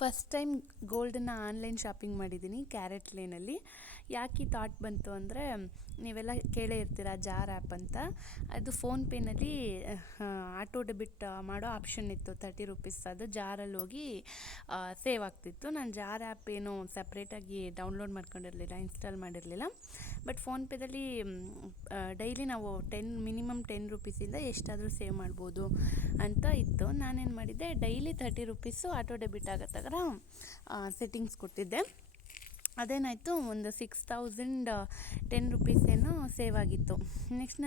First time ಗೋಲ್ಡನ್ನ online shopping ಮಾಡಿದ್ದೀನಿ carrot ಲೇನಲ್ಲಿ. ಯಾಕೆ ಈ ಥಾಟ್ ಬಂತು ಅಂದರೆ, ನೀವೆಲ್ಲ ಕೇಳೇ ಇರ್ತೀರ ಜಾರ್ ಆ್ಯಪ್ ಅಂತ. ಅದು ಫೋನ್ಪೇನಲ್ಲಿ ಆಟೋ ಡೆಬಿಟ್ ಮಾಡೋ ಆಪ್ಷನ್ ಇತ್ತು, ₹30. ಅದು ಜಾರಲ್ಲಿ ಹೋಗಿ ಸೇವ್ ಆಗ್ತಿತ್ತು. ನಾನು ಜಾರ್ ಆ್ಯಪ್ ಏನು ಸಪ್ರೇಟಾಗಿ ಡೌನ್ಲೋಡ್ ಮಾಡ್ಕೊಂಡಿರಲಿಲ್ಲ, ಇನ್ಸ್ಟಾಲ್ ಮಾಡಿರಲಿಲ್ಲ. ಬಟ್ ಫೋನ್ಪೇದಲ್ಲಿ ಡೈಲಿ ನಾವು ಮಿನಿಮಮ್ ₹10 ಎಷ್ಟಾದರೂ ಸೇವ್ ಮಾಡ್ಬೋದು ಅಂತ ಇತ್ತು. ನಾನೇನು ಮಾಡಿದ್ದೆ, ಡೈಲಿ ₹30 ಆಟೋ ಡೆಬಿಟ್ ಆಗೋ ಥರ ಸೆಟ್ಟಿಂಗ್ಸ್ ಕೊಟ್ಟಿದ್ದೆ. ಅದೇನಾಯಿತು, ಒಂದು ₹6010 ಏನೋ ಸೇವ್ ಆಗಿತ್ತು. ನೆಕ್ಸ್ಟ್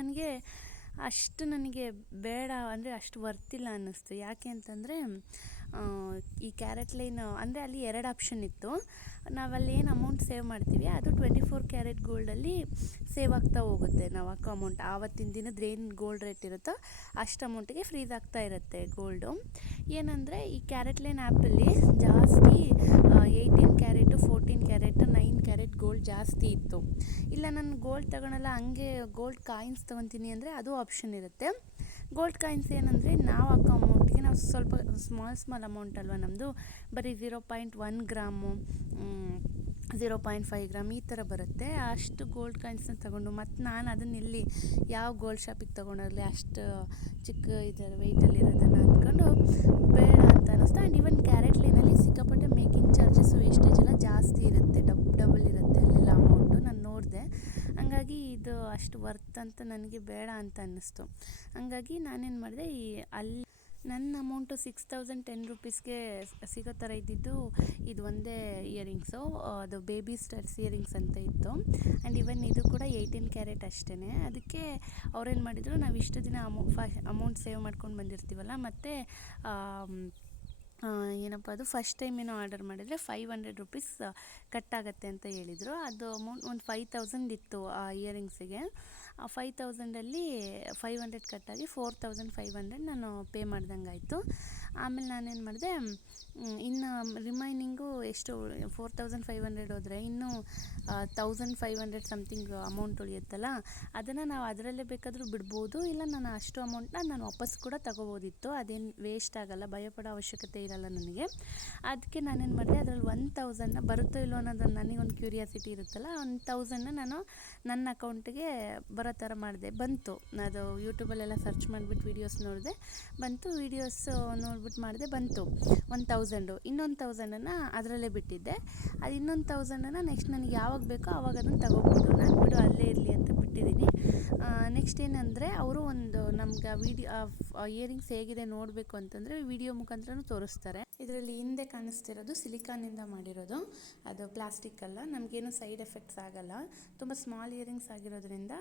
ನನಗೆ ಬೇಡ, ಅಂದರೆ ಅಷ್ಟು ವರ್ತಿಲ್ಲ ಅನ್ನಿಸ್ತು. ಯಾಕೆ ಅಂತಂದರೆ, ಈ ಕ್ಯಾರೆಟ್ ಲೈನ್ ಅಂದರೆ ಅಲ್ಲಿ 2 ಆಪ್ಷನ್ ಇತ್ತು. ನಾವಲ್ಲಿ ಏನು ಅಮೌಂಟ್ ಸೇವ್ ಮಾಡ್ತೀವಿ ಅದು 24 ಕ್ಯಾರೆಟ್ ಗೋಲ್ಡಲ್ಲಿ ಸೇವ್ ಆಗ್ತಾ ಹೋಗುತ್ತೆ. ನಾವು ಹಾಕೋ ಅಮೌಂಟ್ ಆವತ್ತಿನ ದಿನದ ಏನು ಗೋಲ್ಡ್ ರೇಟ್ ಇರುತ್ತೋ ಅಷ್ಟು ಅಮೌಂಟಿಗೆ ಫ್ರೀಸ್ ಆಗ್ತಾ ಇರುತ್ತೆ ಗೋಲ್ಡು. ಏನಂದರೆ, ಈ ಕ್ಯಾರೆಟ್ ಲೈನ್ ಆ್ಯಪಲ್ಲಿ ಜಾಸ್ತಿ 18 ಕ್ಯಾರೆಟು, 14 ಕ್ಯಾರೆಟ್, 9 ಕ್ಯಾರೆಟ್ ಗೋಲ್ಡ್ ಜಾಸ್ತಿ ಇತ್ತು. ಇಲ್ಲ ನಾನು ಗೋಲ್ಡ್ ತಗೊಳಲ್ಲ, ಹಂಗೆ ಗೋಲ್ಡ್ ಕಾಯಿನ್ಸ್ ತೊಗೊತೀನಿ ಅಂದರೆ ಅದು ಆಪ್ಷನ್ ಇರುತ್ತೆ. ಗೋಲ್ಡ್ ಕಾಯಿನ್ಸ್ ಏನಂದರೆ, ನಾವು ಹಾಕೋ ಅಮೌಂಟ್ಗೆ ನಾವು ಸ್ವಲ್ಪ ಸ್ಮಾಲ್ ಅಮೌಂಟ್ ಅಲ್ವಾ ನಮ್ಮದು, ಬರೀ 0.1 ಗ್ರಾಮು, 0.5 ಗ್ರಾಮ್ ಈ ಥರ ಬರುತ್ತೆ. ಅಷ್ಟು ಗೋಲ್ಡ್ ಕಾಯಿನ್ಸ್ನ ತೊಗೊಂಡು ಮತ್ತು ನಾನು ಅದನ್ನೆಲ್ಲಿ ಯಾವ ಗೋಲ್ಡ್ ಶಾಪಿಗೆ ತೊಗೊಂಡಾಗಲಿ ಅಷ್ಟು ಚಿಕ್ಕ ಇದರ ವೆಯ್ಟಲ್ಲಿರೋದನ್ನು ಅಂದ್ಕೊಂಡು ಬೇಡ ಅಂತ ಅನ್ನಿಸ್ತು. ಆ್ಯಂಡ್ ಇವನ್ ಕ್ಯಾರೆಟ್ ಲೈನಲ್ಲಿ ಸಿಕ್ಕಾಪಟ್ಟೆ ಮೇಕಿಂಗ್ ಚಾರ್ಜಸ್ಸು, ವೇಸ್ಟೇಜ್ ಎಲ್ಲ ಜಾಸ್ತಿ ಇರುತ್ತೆ, ಡಬಲ್ ಇರುತ್ತೆ ಅಲ್ಲೆಲ್ಲ ಅಮೌಂಟು. ನಾನು ನೋಡಿದೆ, ಹಂಗಾಗಿ ಇದು ಅಷ್ಟು ವರ್ತ್ ಅಂತ ನನಗೆ ಬೇಡ ಅಂತ ಅನ್ನಿಸ್ತು. ಹಂಗಾಗಿ ನಾನೇನು ಮಾಡಿದೆ, ಅಲ್ಲಿ ನನ್ನ ಅಮೌಂಟು ₹6010ಗೆ ಸಿಗೋ ಥರ ಇದ್ದಿದ್ದು ಇದು ಒಂದೇ ಇಯರಿಂಗ್ಸು. ಅದು ಬೇಬಿ ಸ್ಟಡ್ಸ್ ಇಯರಿಂಗ್ಸ್ ಅಂತ ಇತ್ತು. ಆ್ಯಂಡ್ ಇವನ್ ಇದು ಕೂಡ 18 ಕ್ಯಾರೆಟ್ ಅಷ್ಟೇ. ಅದಕ್ಕೆ ಅವ್ರೇನು ಮಾಡಿದರು, ನಾವು ಇಷ್ಟು ದಿನ ಅಮೌಂಟ್ ಸೇವ್ ಮಾಡ್ಕೊಂಡು ಬಂದಿರ್ತೀವಲ್ಲ, ಮತ್ತು ಏನಪ್ಪ ಅದು ಫಸ್ಟ್ ಟೈಮ್ ಏನೋ ಆರ್ಡರ್ ಮಾಡಿದರೆ ₹500 ಕಟ್ಟಾಗತ್ತೆ ಅಂತ ಹೇಳಿದರು. ಅದು ಅಮೌಂಟ್ ಒಂದು 5000 ಇತ್ತು ಆ ಇಯರಿಂಗ್ಸಿಗೆ. ಆ 5000ಅಲ್ಲಿ 500 ಕಟ್ಟಾಗಿ 4500 ನಾನು ಪೇ ಮಾಡ್ದಂಗೆ ಆಯಿತು. ಆಮೇಲೆ ನಾನೇನು ಮಾಡಿದೆ, ಇನ್ನು ರಿಮೈನಿಂಗು ಎಷ್ಟು 4500 ಹೋದರೆ ಇನ್ನೂ 1500 ಸಮಥಿಂಗ್ ಅಮೌಂಟ್ ಉಳಿಯುತ್ತಲ್ಲ, ಅದನ್ನು ನಾವು ಅದರಲ್ಲೇ ಬೇಕಾದರೂ ಬಿಡ್ಬೋದು, ಇಲ್ಲ ನಾನು ಅಷ್ಟು ಅಮೌಂಟನ್ನ ನಾನು ವಾಪಸ್ ಕೂಡ ತಗೋಬೋದಿತ್ತು. ಅದೇನು ವೇಸ್ಟ್ ಆಗೋಲ್ಲ, ಭಯಪಡೋ ಅವಶ್ಯಕತೆ ಇರಲ್ಲ ನನಗೆ. ಅದಕ್ಕೆ ನಾನೇನು ಮಾಡಿದೆ, ಅದರಲ್ಲಿ 1000 ಬರುತ್ತೋ ಇಲ್ಲೋ ಅನ್ನೋದು ನನಗೊಂದು ಕ್ಯೂರಿಯಾಸಿಟಿ ಇರುತ್ತಲ್ಲ, 1000 ನಾನು ನನ್ನ ಅಕೌಂಟಿಗೆ ಬರೋ ಥರ ಮಾಡಿದೆ. ಬಂತು, ಅದು ಯೂಟ್ಯೂಬಲ್ಲೆಲ್ಲ ಸರ್ಚ್ ಮಾಡಿಬಿಟ್ಟು ವೀಡಿಯೋಸ್ ನೋಡಿದೆ, ಬಂತು. ವೀಡಿಯೋಸ್ ನೋಡ್ಬಿಟ್ಟು ಮಾಡಿದೆ, ಬಂತು 1000. ಇನ್ನೊಂದು 1000 ಅದರಲ್ಲೇ ಬಿಟ್ಟಿದ್ದೆ. ಅದು ಇನ್ನೊಂದು 1000 ನೆಕ್ಸ್ಟ್ ನನಗೆ ಯಾವಾಗ ಬೇಕೋ ಆವಾಗ ಅದನ್ನು ತಗೋಬೋದು, ನಾನು ಬಿಡು ಅಲ್ಲೇ ಇರಲಿ ಅಂತ ಬಿಟ್ಟಿದ್ದೀನಿ. ನೆಕ್ಸ್ಟ್ ಏನಂದರೆ, ಅವರು ಒಂದು ನಮ್ಗೆ ಇಯರಿಂಗ್ಸ್ ಹೇಗಿದೆ ನೋಡಬೇಕು ಅಂತಂದರೆ ವಿಡಿಯೋ ಮುಖಾಂತರನೂ ತೋರಿಸ್ತಾರೆ. ಇದರಲ್ಲಿ ಹಿಂದೆ ಕಾಣಿಸ್ತಿರೋದು ಸಿಲಿಕಾನಿಂದ ಮಾಡಿರೋದು, ಅದು ಪ್ಲಾಸ್ಟಿಕ್ ಅಲ್ಲ, ನಮಗೇನು ಸೈಡ್ ಎಫೆಕ್ಟ್ಸ್ ಆಗಲ್ಲ. ತುಂಬ ಸ್ಮಾಲ್ ಇಯರಿಂಗ್ಸ್ ಆಗಿರೋದ್ರಿಂದ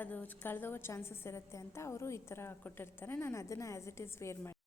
ಅದು ಕಳೆದೋಗೋ ಚಾನ್ಸಸ್ ಇರುತ್ತೆ ಅಂತ ಅವರು ಈ ಥರ ಕೊಟ್ಟಿರ್ತಾರೆ. ನಾನು ಅದನ್ನು ಆ್ಯಸ್ ಇಟ್ ಈಸ್ ವೇರ್ ಮಾಡಿ